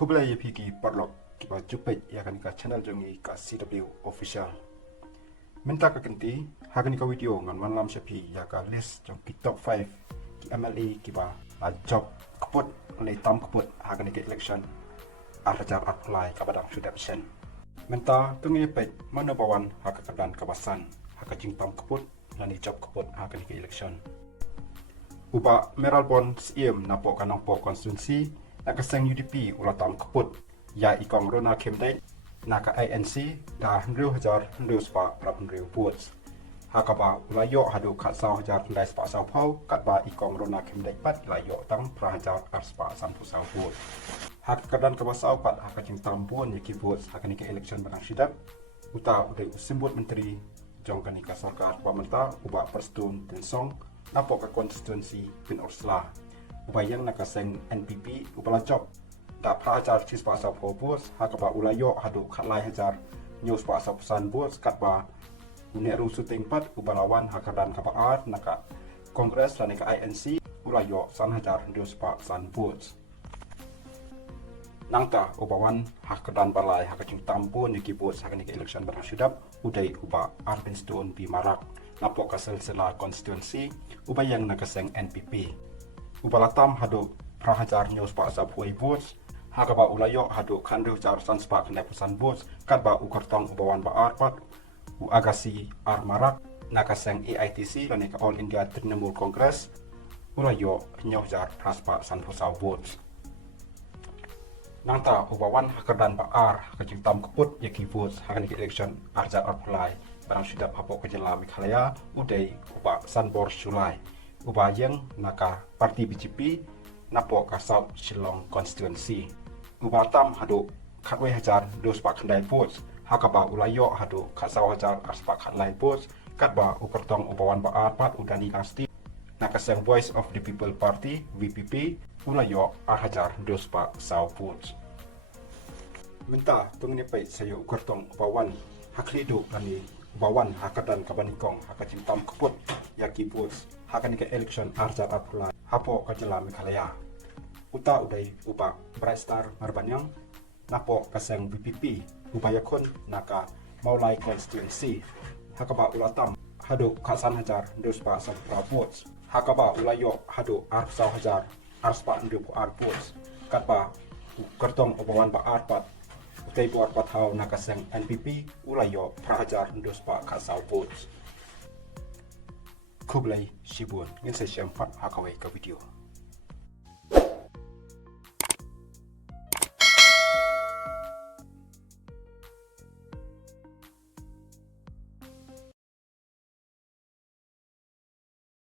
Kublai pigi parlok kiba jupet ya kan ka channel jongi ka CW official. Minta ka kenti hakan ka video ngan malam sepi ya ka list jong ki top 5 ki MLA kiba a job kaput le tam kaput hakan ka election arjar apply ka badang sudah persen. Minta tungi pet mana bawan haka kadan kawasan haka jing tam kaput lani job kaput hakan ka election. Uba Meralbon siem napo kanang po konstituensi nakaseng UDP ulatam kaput ya ikong rona kemdai naka ANC dah 100,000 spa 8,000 votes hakaba ulayo hadu kat 1,000 ndai spa sau pau kat ba ikong rona kemdai pat layo tang prahajar spa 1,000 votes hak kadan kabasau pat haka jing tambun yaki votes haka ni ke election barang sidap uta udai usimbut menteri jong kani ka sarkar pamenta uba perstun tensong napo ka konstituensi pin orsla ubayang nakaseng NPP upala job da prahajar cispa sa bos hakaba ulayo hadu khatlai hajar news pa sa pesan bos katba uneru suting pat ubalawan hakadan kapaar naka kongres dan ka INC ulayo san hajar news pa san bos nangta ubawan hakadan balai hakajing tampun yaki bos hakani ke election barang sidap udai uba Arvin Stone bi marak napo kasel sela konstituensi ubayang nakaseng NPP ubalatam hadu prahajar news pa sa puai bos hakaba ulayo hadu kandu jar san spa kena pesan bos katba ukartong ubawan ba arpat u agasi armarak nakaseng AITC dan ka All India Trinamool Congress ulayo nyojar praspa san pusau bos nangta ubawan hakadan ba ar kajing tam kaput yaki bos hakan ki election arja apply barang sudah hapo kejela Meghalaya udai uba sanbor Julai ubayang naka parti BJP napo kasau Shillong konstituensi ubatam hadu khatwe hajar dos pak khandai post hakaba ulayo hadu kasau hajar arspak khandai post katba ukertong ubawan ba arpat udani nasti nakaseng Voice of the People Party VPP ulayo hajar dos pak sau post minta tungni pai sayo ukertong ubawan haklidu kani ubawan hakadan kabanikong hakacintam kaput yaki post hakan ke election arjar apply hapo kajela Meghalaya uta udai upa Bright Star Marbanyang napo kaseng BPP upaya kun naka maulai konstituensi hakaba ulatam hadu kasan hajar duspa sabra votes hakaba ulayo hadu arsau hajar arspa ndupu arvotes katba kertong upawan ba arpat utai bu arpat hau nakaseng NPP ulayo prahajar duspa kasau votes Kublai Shibun ngin sa siyang hakawe ka video